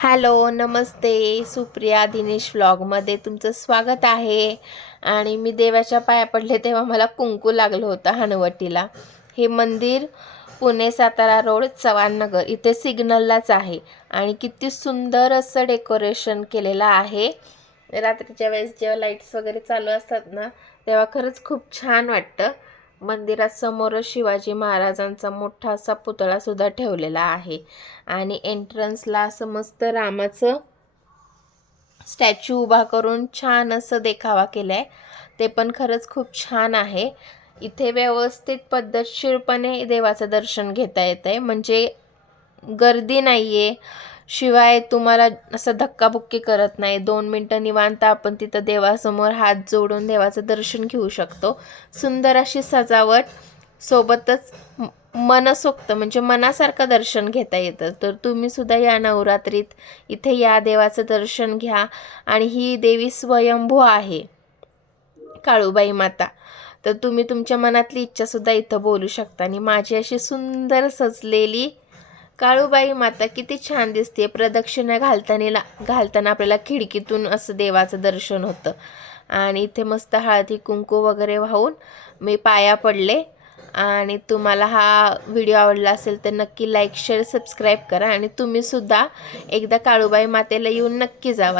Hello, नमस्ते. सुप्रिया दिनेश व्लॉगमध्ये तुमचं स्वागत आहे. आणि मी देवाच्या पाया पडले तेव्हा मला कुंकू लागलं होतं हनुवटीला. हे मंदिर पुणे सातारा रोड चव्हाणनगर इथे सिग्नललाच आहे आणि किती सुंदर असं डेकोरेशन केलेलं आहे. रात्रीच्या वेळेस जेव्हा लाईट्स वगैरे चालू असतात ना, तेव्हा खरंच खूप छान वाटतं. मंदिरासमोर शिवाजी महाराजांचा मोठा असा पुतळा सुद्धा ठेवलेला आहे आणि एंट्रन्सला असं मस्त रामाचं स्टॅच्यू उभा करून छान असं देखावा केलाय. ते पण खरंच खूप छान आहे. इथे व्यवस्थित पद्धतशीरपणे देवाचं दर्शन घेता येतंय, म्हणजे गर्दी नाहीये. शिवाय तुम्हाला असं धक्काबुक्की करत नाही. 2 मिनटं निवांत आपण तिथं देवासमोर हात जोडून देवाचं दर्शन घेऊ शकतो. सुंदर अशी सजावट, सोबतच मनसोक्त म्हणजे मनासारखं दर्शन घेता येतं. तर तुम्ही सुद्धा या नवरात्रीत इथे या, देवाचं दर्शन घ्या. आणि ही देवी स्वयंभू आहे, काळूबाई माता. तर तुम्ही तुमच्या मनातली इच्छासुद्धा इथं बोलू शकता. आणि माझी अशी सुंदर सजलेली काळूबाई माता किती छान दिसते. प्रदक्षिणा घालताना आपल्याला खिडकीतून असं देवाचं दर्शन होतं. आणि इथे मस्त हळदी कुंकू वगैरे वाहून मी पाया पडले. आणि तुम्हाला हा व्हिडिओ आवडला असेल तर नक्की लाईक शेअर सबस्क्राईब करा. आणि तुम्हीसुद्धा एकदा काळूबाई मातेला येऊन नक्की जावा.